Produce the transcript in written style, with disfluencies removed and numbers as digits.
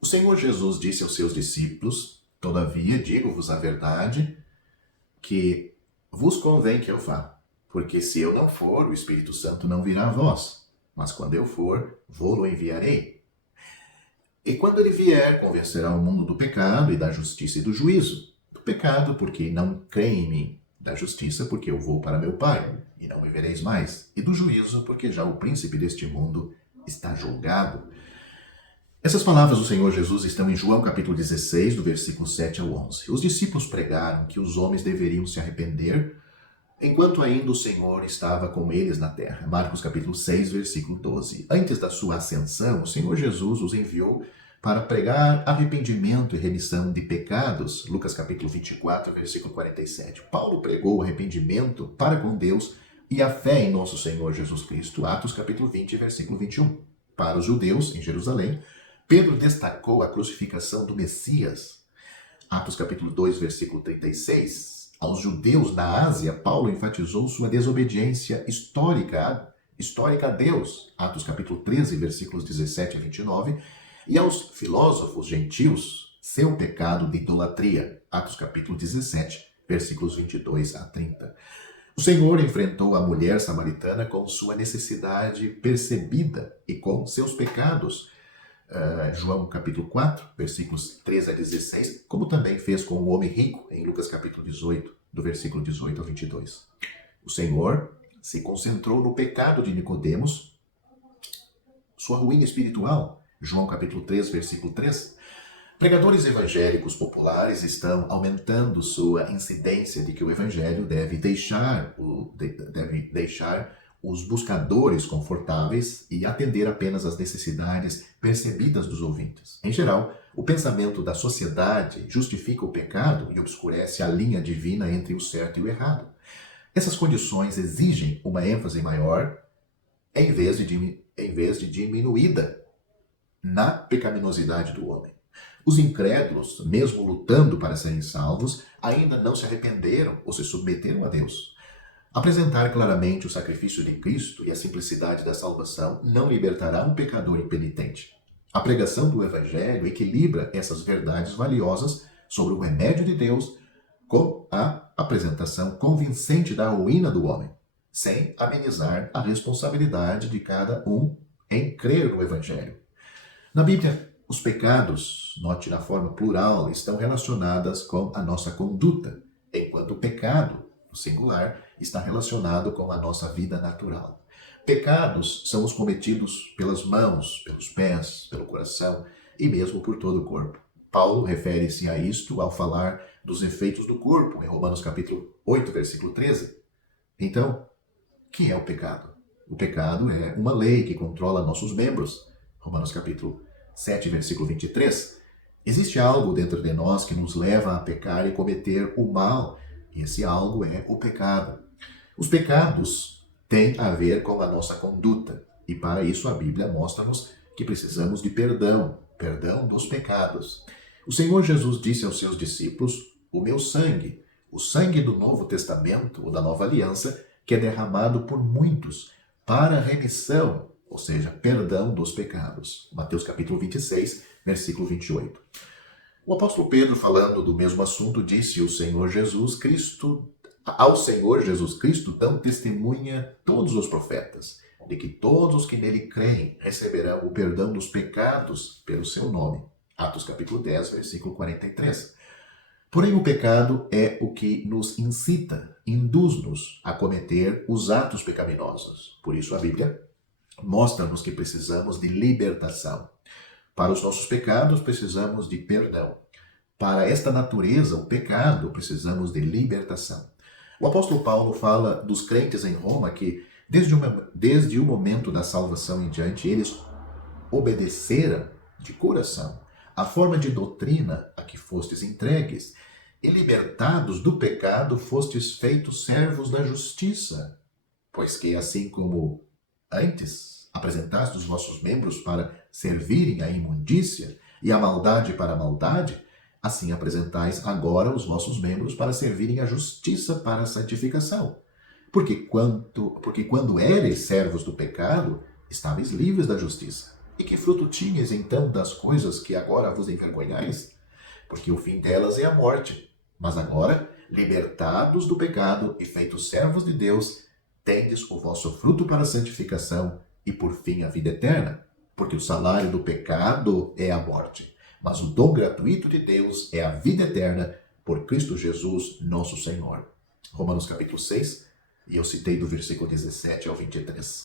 O Senhor Jesus disse aos seus discípulos: Todavia digo-vos a verdade, que vos convém que eu vá. Porque se eu não for, o Espírito Santo não virá a vós. Mas quando eu for, vou-lo enviarei. E quando ele vier, convencerá o mundo do pecado e da justiça e do juízo. Do pecado, porque não creem em mim. Da justiça, porque eu vou para meu Pai, e não me vereis mais. E do juízo, porque já o príncipe deste mundo está julgado. Essas palavras do Senhor Jesus estão em João capítulo 16, do versículo 7 ao 11. Os discípulos pregaram que os homens deveriam se arrepender enquanto ainda o Senhor estava com eles na terra. Marcos capítulo 6, versículo 12. Antes da sua ascensão, o Senhor Jesus os enviou para pregar arrependimento e remissão de pecados. Lucas capítulo 24, versículo 47. Paulo pregou o arrependimento para com Deus e a fé em nosso Senhor Jesus Cristo. Atos capítulo 20, versículo 21. Para os judeus, em Jerusalém, Pedro destacou a crucificação do Messias. Atos capítulo 2, versículo 36. Aos judeus na Ásia, Paulo enfatizou sua desobediência histórica a Deus. Atos capítulo 13, versículos 17 a 29. E aos filósofos gentios, seu pecado de idolatria. Atos capítulo 17, versículos 22 a 30. O Senhor enfrentou a mulher samaritana com sua necessidade percebida e com seus pecados. João capítulo 4, versículos 13 a 16, como também fez com o homem rico, em Lucas capítulo 18, do versículo 18 ao 22. O Senhor se concentrou no pecado de Nicodemos, sua ruína espiritual, João capítulo 3, versículo 3. Pregadores evangélicos populares estão aumentando sua incidência de que o evangelho deve deixar os buscadores confortáveis e atender apenas às necessidades percebidas dos ouvintes. Em geral, o pensamento da sociedade justifica o pecado e obscurece a linha divina entre o certo e o errado. Essas condições exigem uma ênfase maior em vez de diminuída na pecaminosidade do homem. Os incrédulos, mesmo lutando para serem salvos, ainda não se arrependeram ou se submeteram a Deus. Apresentar claramente o sacrifício de Cristo e a simplicidade da salvação não libertará um pecador impenitente. A pregação do Evangelho equilibra essas verdades valiosas sobre o remédio de Deus com a apresentação convincente da ruína do homem, sem amenizar a responsabilidade de cada um em crer no Evangelho. Na Bíblia, os pecados, note na forma plural, estão relacionadas com a nossa conduta, enquanto o pecado, no singular, está relacionado com a nossa vida natural. Pecados são os cometidos pelas mãos, pelos pés, pelo coração e mesmo por todo o corpo. Paulo refere-se a isto ao falar dos efeitos do corpo, em Romanos capítulo 8, versículo 13. Então, o que é o pecado? O pecado é uma lei que controla nossos membros. Romanos capítulo 7, versículo 23. Existe algo dentro de nós que nos leva a pecar e cometer o mal. E esse algo é o pecado. Os pecados têm a ver com a nossa conduta. E para isso a Bíblia mostra-nos que precisamos de perdão dos pecados. O Senhor Jesus disse aos seus discípulos: o meu sangue, o sangue do Novo Testamento ou da Nova Aliança, que é derramado por muitos para a remissão, ou seja, perdão dos pecados. Mateus capítulo 26, versículo 28. O apóstolo Pedro, falando do mesmo assunto, disse: ao Senhor Jesus Cristo dão testemunha todos os profetas, de que todos os que nele creem receberão o perdão dos pecados pelo seu nome. Atos capítulo 10, versículo 43. Porém, o pecado é o que nos incita, induz-nos a cometer os atos pecaminosos. Por isso a Bíblia mostra-nos que precisamos de libertação. Para os nossos pecados, precisamos de perdão. Para esta natureza, o pecado, precisamos de libertação. O apóstolo Paulo fala dos crentes em Roma que, desde o momento da salvação em diante, eles obedeceram de coração a forma de doutrina a que fostes entregues, e libertados do pecado, fostes feitos servos da justiça. Pois que, assim como antes apresentaste os vossos membros para servirem à imundícia e a maldade para a maldade, Assim apresentais agora os vossos membros para servirem à justiça para a santificação. Porque quando éreis servos do pecado, estáveis livres da justiça. E que fruto tinhas então das coisas que agora vos envergonhais? Porque o fim delas é a morte. Mas agora, libertados do pecado e feitos servos de Deus, tendes o vosso fruto para a santificação e por fim a vida eterna. Porque o salário do pecado é a morte, mas o dom gratuito de Deus é a vida eterna por Cristo Jesus, nosso Senhor. Romanos capítulo 6, e eu citei do versículo 17 ao 23.